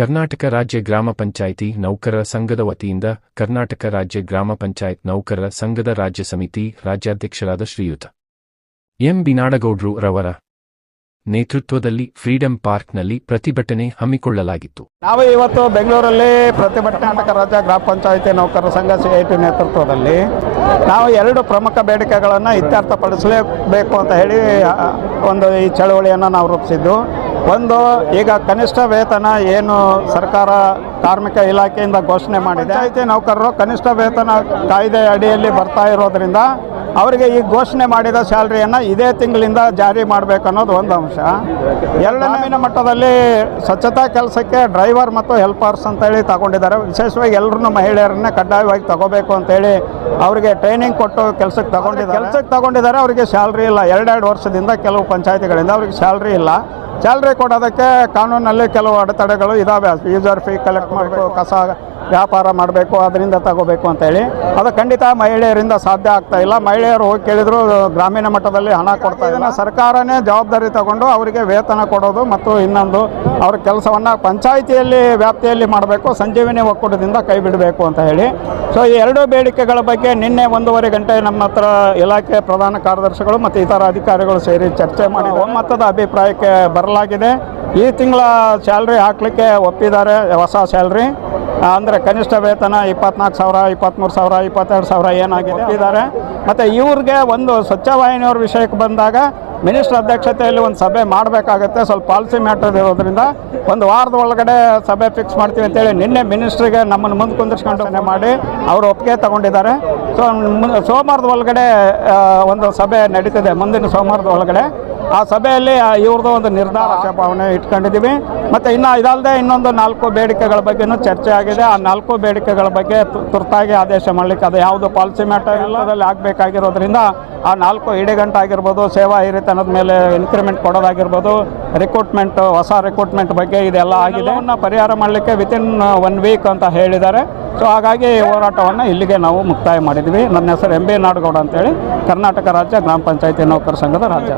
ಕರ್ನಾಟಕ ರಾಜ್ಯ ಗ್ರಾಮ ಪಂಚಾಯಿತಿ ನೌಕರರ ಸಂಘದ ವತಿಯಿಂದ ಕರ್ನಾಟಕ ರಾಜ್ಯ ಗ್ರಾಮ ಪಂಚಾಯತ್ ನೌಕರರ ಸಂಘದ ರಾಜ್ಯ ಸಮಿತಿ ರಾಜ್ಯಾಧ್ಯಕ್ಷರಾದ ಶ್ರೀಯುತ ಎಂ ಬಿ ನಾಡಗೌಡ್ರು ರವರ ನೇತೃತ್ವದಲ್ಲಿ ಫ್ರೀಡಂ ಪಾರ್ಕ್ನಲ್ಲಿ ಪ್ರತಿಭಟನೆ ಹಮ್ಮಿಕೊಳ್ಳಲಾಗಿತ್ತು. ನಾವು ಇವತ್ತು ಬೆಂಗಳೂರಲ್ಲಿ ಪ್ರತಿಭಟನೆ ಕರ್ನಾಟಕ ರಾಜ್ಯ ಗ್ರಾಮ ಪಂಚಾಯಿತಿ ನೌಕರರ ಸಂಘ CIT ನೇತೃತ್ವದಲ್ಲಿ ನಾವು ಎರಡು ಪ್ರಮುಖ ಬೇಡಿಕೆಗಳನ್ನು ಇತ್ಯರ್ಥಪಡಿಸಲೇಬೇಕು ಅಂತ ಹೇಳಿ ಒಂದು ಈ ಚಳವಳಿಯನ್ನು ನಾವು ರೂಪಿಸಿದ್ದು. ಒಂದು, ಈಗ ಕನಿಷ್ಠ ವೇತನ ಏನು ಸರ್ಕಾರ ಕಾರ್ಮಿಕ ಇಲಾಖೆಯಿಂದ ಘೋಷಣೆ ಮಾಡಿದೆ, ಪಂಚಾಯಿತಿ ನೌಕರರು ಕನಿಷ್ಠ ವೇತನ ಕಾಯ್ದೆ ಅಡಿಯಲ್ಲಿ ಬರ್ತಾ ಇರೋದ್ರಿಂದ ಅವರಿಗೆ ಈ ಘೋಷಣೆ ಮಾಡಿದ ಸ್ಯಾಲ್ರಿಯನ್ನು ಇದೇ ತಿಂಗಳಿಂದ ಜಾರಿ ಮಾಡಬೇಕು ಅನ್ನೋದು ಒಂದು ಅಂಶ. ಗ್ರಾಮೀಣ ಮಟ್ಟದಲ್ಲಿ ಸ್ವಚ್ಛತಾ ಕೆಲಸಕ್ಕೆ ಡ್ರೈವರ್ ಮತ್ತು ಹೆಲ್ಪರ್ಸ್ ಅಂತೇಳಿ ತಗೊಂಡಿದ್ದಾರೆ. ವಿಶೇಷವಾಗಿ ಎಲ್ಲರೂ ಮಹಿಳೆಯರನ್ನೇ ಕಡ್ಡಾಯವಾಗಿ ತಗೋಬೇಕು ಅಂತೇಳಿ ಅವರಿಗೆ ಟ್ರೈನಿಂಗ್ ಕೊಟ್ಟು ಕೆಲಸಕ್ಕೆ ತಗೊಂಡಿದ್ದಾರೆ. ಅವರಿಗೆ ಸ್ಯಾಲ್ರಿ ಇಲ್ಲ. 2 ವರ್ಷದಿಂದ ಕೆಲವು ಪಂಚಾಯಿತಿಗಳಿಂದ ಅವರಿಗೆ ಸ್ಯಾಲ್ರಿ ಇಲ್ಲ. ಸ್ಯಾಲ್ರಿ ಕೊಡೋದಕ್ಕೆ ಕಾನೂನಲ್ಲಿ ಕೆಲವು ಅಡೆತಡೆಗಳು ಇದ್ದಾವೆ. ಯೂಸರ್ ಫೀ ಕಲೆಕ್ಟ್ ಮಾಡಬೇಕು, ಕಸ ವ್ಯಾಪಾರ ಮಾಡಬೇಕು, ಅದರಿಂದ ತಗೋಬೇಕು ಅಂತೇಳಿ. ಅದು ಖಂಡಿತ ಮಹಿಳೆಯರಿಂದ ಸಾಧ್ಯ ಆಗ್ತಾ ಇಲ್ಲ. ಮಹಿಳೆಯರು ಹೋಗಿ ಕೇಳಿದ್ರು ಗ್ರಾಮೀಣ ಮಟ್ಟದಲ್ಲಿ ಹಣ ಕೊಡ್ತಾ ಇದನ್ನು ಸರ್ಕಾರನೇ ಜವಾಬ್ದಾರಿ ತಗೊಂಡು ಅವರಿಗೆ ವೇತನ ಕೊಡೋದು ಮತ್ತು ಇನ್ನೊಂದು ಅವ್ರ ಕೆಲಸವನ್ನು ಪಂಚಾಯಿತಿಯಲ್ಲಿ ವ್ಯಾಪ್ತಿಯಲ್ಲಿ ಮಾಡಬೇಕು, ಸಂಜೀವಿನಿ ಒಕ್ಕೂಟದಿಂದ ಕೈ ಬಿಡಬೇಕು ಅಂತ ಹೇಳಿ. ಸೊ ಈ ಎರಡು ಬೇಡಿಕೆಗಳ ಬಗ್ಗೆ ನಿನ್ನೆ 1.5 ಗಂಟೆ ನಮ್ಮ ಹತ್ರ ಇಲಾಖೆ ಪ್ರಧಾನ ಕಾರ್ಯದರ್ಶಿಗಳು ಮತ್ತು ಇತರ ಅಧಿಕಾರಿಗಳು ಸೇರಿ ಚರ್ಚೆ ಮಾಡಿ ಒಮ್ಮತದ ಅಭಿಪ್ರಾಯಕ್ಕೆ ಬರಲಾಗಿದೆ. ಈ ತಿಂಗಳ ಸ್ಯಾಲ್ರಿ ಹಾಕಲಿಕ್ಕೆ ಒಪ್ಪಿದ್ದಾರೆ. ಹೊಸ ಸ್ಯಾಲ್ರಿ ಅಂದರೆ ಕನಿಷ್ಠ ವೇತನ 24,000, 23,000, 22,000 ಏನಾಗಿದೆ ಒಪ್ಪಿದ್ದಾರೆ. ಮತ್ತು ಇವ್ರಿಗೆ ಒಂದು ಸ್ವಚ್ಛ ವಾಹಿನಿಯವ್ರ ವಿಷಯಕ್ಕೆ ಬಂದಾಗ ಮಿನಿಸ್ಟರ್ ಅಧ್ಯಕ್ಷತೆಯಲ್ಲಿ ಒಂದು ಸಭೆ ಮಾಡಬೇಕಾಗತ್ತೆ. ಸ್ವಲ್ಪ ಪಾಲಿಸಿ ಮ್ಯಾಟರ್ ಇರೋದ್ರಿಂದ 1 ವಾರದ ಒಳಗಡೆ ಸಭೆ ಫಿಕ್ಸ್ ಮಾಡ್ತೀವಿ ಅಂತೇಳಿ ನಿನ್ನೆ ಮಿನಿಸ್ಟ್ರಿಗೆ ನಮ್ಮನ್ನು ಮುಂದೆ ಕುಂದಿರ್ಸ್ಕೊಂಡು ಮಾಡಿ ಅವರು ಒಪ್ಪಿಗೆ ತಗೊಂಡಿದ್ದಾರೆ. ಸೊ ಸೋಮವಾರದ ಒಳಗಡೆ ಒಂದು ಸಭೆ ನಡೀತಿದೆ, ಮುಂದಿನ ಸೋಮವಾರದ ಒಳಗಡೆ. ಆ ಸಭೆಯಲ್ಲಿ ಇವ್ರದ್ದು ಒಂದು ನಿರ್ಧಾರ ಭಾವನೆ ಇಟ್ಕೊಂಡಿದ್ದೀವಿ. ಮತ್ತು ಇದಲ್ಲದೆ ಇನ್ನೊಂದು 4 ಬೇಡಿಕೆಗಳ ಬಗ್ಗೆನೂ ಚರ್ಚೆ ಆಗಿದೆ. ಆ 4 ಬೇಡಿಕೆಗಳ ಬಗ್ಗೆ ತುರ್ತಾಗಿ ಆದೇಶ ಮಾಡಲಿಕ್ಕೆ ಅದು ಯಾವುದು ಪಾಲಿಸಿ ಮ್ಯಾಟರ್ ಇಲ್ಲ, ಅದರಲ್ಲಿ ಆಗಬೇಕಾಗಿರೋದ್ರಿಂದ ಆ 4 ಇಡಗಂಟು ಆಗಿರ್ಬೋದು, ಸೇವಾ ಹಿರಿತನದ ಮೇಲೆ ಇನ್ಕ್ರಿಮೆಂಟ್ ಕೊಡೋದಾಗಿರ್ಬೋದು, ರಿಕ್ರೂಟ್ಮೆಂಟ್, ಹೊಸ ರಿಕ್ರೂಟ್ಮೆಂಟ್ ಬಗ್ಗೆ ಇದೆಲ್ಲ ಆಗಿದೆ. ಪರಿಹಾರ ಮಾಡಲಿಕ್ಕೆ ವಿತಿನ್ 1 ವೀಕ್ ಅಂತ ಹೇಳಿದ್ದಾರೆ. ಸೊ ಹಾಗಾಗಿ ಹೋರಾಟವನ್ನು ಇಲ್ಲಿಗೆ ನಾವು ಮುಕ್ತಾಯ ಮಾಡಿದ್ವಿ. ನನ್ನ ಹೆಸರು ಎಂ ಬಿ ನಾಡಗೌಡ ಅಂತೇಳಿ, ಕರ್ನಾಟಕ ರಾಜ್ಯ ಗ್ರಾಮ ಪಂಚಾಯಿತಿ ನೌಕರ ಸಂಘದ ರಾಜ್ಯ.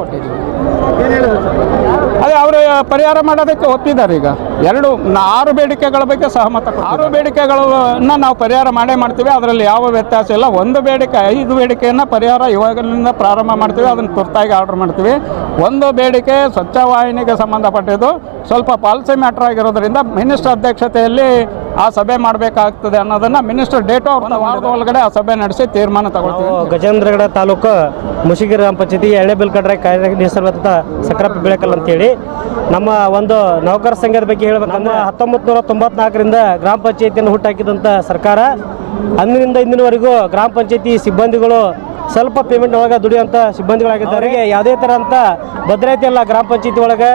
ಅದೇ ಅವರು ಪರಿಹಾರ ಮಾಡೋದಕ್ಕೆ ಒಪ್ಪಿದ್ದಾರೆ. ಈಗ 6 ಬೇಡಿಕೆಗಳ ಬಗ್ಗೆ ಸಹಮತ. 6 ಬೇಡಿಕೆಗಳನ್ನು ನಾವು ಪರಿಹಾರ ಮಾಡ್ತೀವಿ. ಅದರಲ್ಲಿ ಯಾವ ವ್ಯತ್ಯಾಸ ಇಲ್ಲ. 1 ಬೇಡಿಕೆ 5 ಬೇಡಿಕೆಯನ್ನು ಪರಿಹಾರ ಇವಾಗಲಿಂದ ಪ್ರಾರಂಭ ಮಾಡ್ತೀವಿ. ಅದನ್ನು ತುರ್ತಾಗಿ ಆರ್ಡರ್ ಮಾಡ್ತೀವಿ. 1 ಬೇಡಿಕೆ ಸ್ವಚ್ಛ ವಾಹಿನಿಗೆ ಸಂಬಂಧಪಟ್ಟಿದ್ದು ಸ್ವಲ್ಪ ಪಾಲಿಸಿ ಮ್ಯಾಟರ್ ಆಗಿರೋದ್ರಿಂದ ಮಿನಿಸ್ಟರ್ ಅಧ್ಯಕ್ಷತೆಯಲ್ಲಿ ಆ ಸಭೆ ಮಾಡಬೇಕಾಗ್ತದೆ ಅನ್ನೋದನ್ನು ಮಿನಿಸ್ಟರ್ ಡೇಟ್ ಅವ್ರ ವಾರದ ಒಳಗಡೆ ಆ ಸಭೆ ನಡೆಸಿ ತೀರ್ಮಾನ ತಗೊಳ್ತೀವಿ. ಗಜೇಂದ್ರಗಡ ತಾಲೂಕು ಮುಷಿಗಿರಿ ಗ್ರಾಮ ಪಂಚಾಯತಿ ಎಳೆಬಿಲ್ಕಡ್ರೆ ಕಾರ್ಯನಿರ್ವಹಿತ ಸಕ್ರಪ್ಪ ಬೆಳಕಲ್ ಅಂತೇಳಿ ನಮ್ಮ ಒಂದು ನೌಕರ ಸಂಘದ ಬಗ್ಗೆ ಹೇಳಬೇಕಂದ್ರೆ 1994ರಿಂದ ಗ್ರಾಮ ಪಂಚಾಯತಿಯನ್ನು ಹುಟ್ಟಾಕಿದಂಥ ಸರ್ಕಾರ ಅಂದಿನಿಂದ ಇಂದಿನವರೆಗೂ ಗ್ರಾಮ ಪಂಚಾಯತಿ ಸಿಬ್ಬಂದಿಗಳು ಸ್ವಲ್ಪ ಪೇಮೆಂಟ್ ಒಳಗೆ ದುಡಿಯುವಂಥ ಸಿಬ್ಬಂದಿಗಳಾಗಿದ್ದಾರೆ. ಯಾವುದೇ ಥರ ಅಂತ ಭದ್ರತೆ ಇಲ್ಲ. ಗ್ರಾಮ ಪಂಚಾಯತಿ ಒಳಗೆ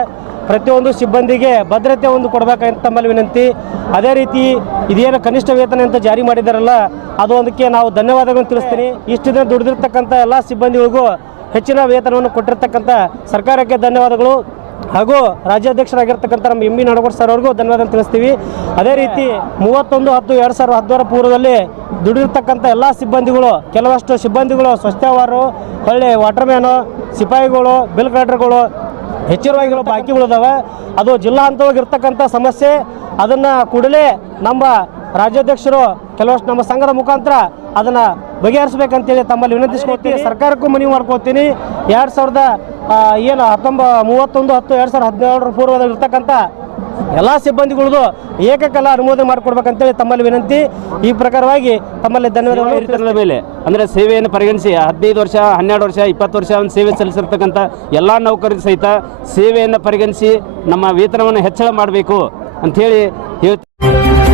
ಪ್ರತಿಯೊಂದು ಸಿಬ್ಬಂದಿಗೆ ಭದ್ರತೆ ಒಂದು ಕೊಡಬೇಕಂತ ತಮ್ಮಲ್ಲಿ ವಿನಂತಿ. ಅದೇ ರೀತಿ ಇದೇನು ಕನಿಷ್ಠ ವೇತನ ಅಂತ ಜಾರಿ ಮಾಡಿದಾರಲ್ಲ, ಅದು ಒಂದಕ್ಕೆ ನಾವು ಧನ್ಯವಾದಗಳನ್ನು ತಿಳಿಸ್ತೀನಿ. ಇಷ್ಟು ದಿನ ದುಡಿದಿರ್ತಕ್ಕಂಥ ಎಲ್ಲ ಸಿಬ್ಬಂದಿಗಳಿಗೂ ಹೆಚ್ಚಿನ ವೇತನವನ್ನು ಕೊಟ್ಟಿರ್ತಕ್ಕಂಥ ಸರ್ಕಾರಕ್ಕೆ ಧನ್ಯವಾದಗಳು. ಹಾಗೂ ರಾಜ್ಯಾಧ್ಯಕ್ಷರಾಗಿರ್ತಕ್ಕಂಥ ನಮ್ಮ ಎಂ ಬಿ ನಾಡಗೌಡ ಸರ್ ಅವ್ರಿಗೂ ಧನ್ಯವಾದ ತಿಳಿಸ್ತೀವಿ. ಅದೇ ರೀತಿ 31/10/2016 ಪೂರ್ವದಲ್ಲಿ ದುಡಿದಿರ್ತಕ್ಕಂಥ ಎಲ್ಲ ಸಿಬ್ಬಂದಿಗಳು, ಕೆಲವಷ್ಟು ಸಿಬ್ಬಂದಿಗಳು ಸ್ವಚ್ಛವಾರು, ಹೊಳ್ಳಿ ವಾಟರ್ಮ್ಯಾನು, ಸಿಪಾಯಿಗಳು, ಬಿಲ್ ಕಲೆಕ್ಟರ್ಗಳು ಹೆಚ್ಚಿನವಾಗಿರೋ ಬಾಕಿಗಳಿದಾವೆ. ಅದು ಜಿಲ್ಲಾ ಹಂತವಾಗಿರ್ತಕ್ಕಂಥ ಸಮಸ್ಯೆ. ಅದನ್ನು ಕೂಡಲೇ ನಮ್ಮ ರಾಜ್ಯಾಧ್ಯಕ್ಷರು ಕೆಲವಷ್ಟು ನಮ್ಮ ಸಂಘದ ಮುಖಾಂತರ ಅದನ್ನು ಬಗೆಹರಿಸಬೇಕಂತೇಳಿ ತಮ್ಮಲ್ಲಿ ವಿನಂತಿಸ್ಕೊಳ್ತೀನಿ. ಸರ್ಕಾರಕ್ಕೂ ಮನವಿ ಮಾಡ್ಕೊಳ್ತೀನಿ. 31/10/2017 ಪೂರ್ವದಲ್ಲಿ ಇರ್ತಕ್ಕಂಥ ಎಲ್ಲ ಸಿಬ್ಬಂದಿಗಳದು ಏಕಕಾಲ ಅನುಮೋದನೆ ಮಾಡಿಕೊಡ್ಬೇಕಂತೇಳಿ ತಮ್ಮಲ್ಲಿ ವಿನಂತಿ. ಈ ಪ್ರಕಾರವಾಗಿ ತಮ್ಮಲ್ಲಿ ಧನ್ಯವಾದಗಳ ಮೇಲೆ ಅಂದರೆ ಸೇವೆಯನ್ನು ಪರಿಗಣಿಸಿ 15 ವರ್ಷ, 12 ವರ್ಷ, 20 ವರ್ಷ ಒಂದು ಸೇವೆ ಸಲ್ಲಿಸಿರ್ತಕ್ಕಂಥ ಎಲ್ಲ ನೌಕರರಿಗೆ ಸಹಿತ ಸೇವೆಯನ್ನು ಪರಿಗಣಿಸಿ ನಮ್ಮ ವೇತನವನ್ನು ಹೆಚ್ಚಳ ಮಾಡಬೇಕು ಅಂಥೇಳಿ ಹೇಳ್ತೀನಿ.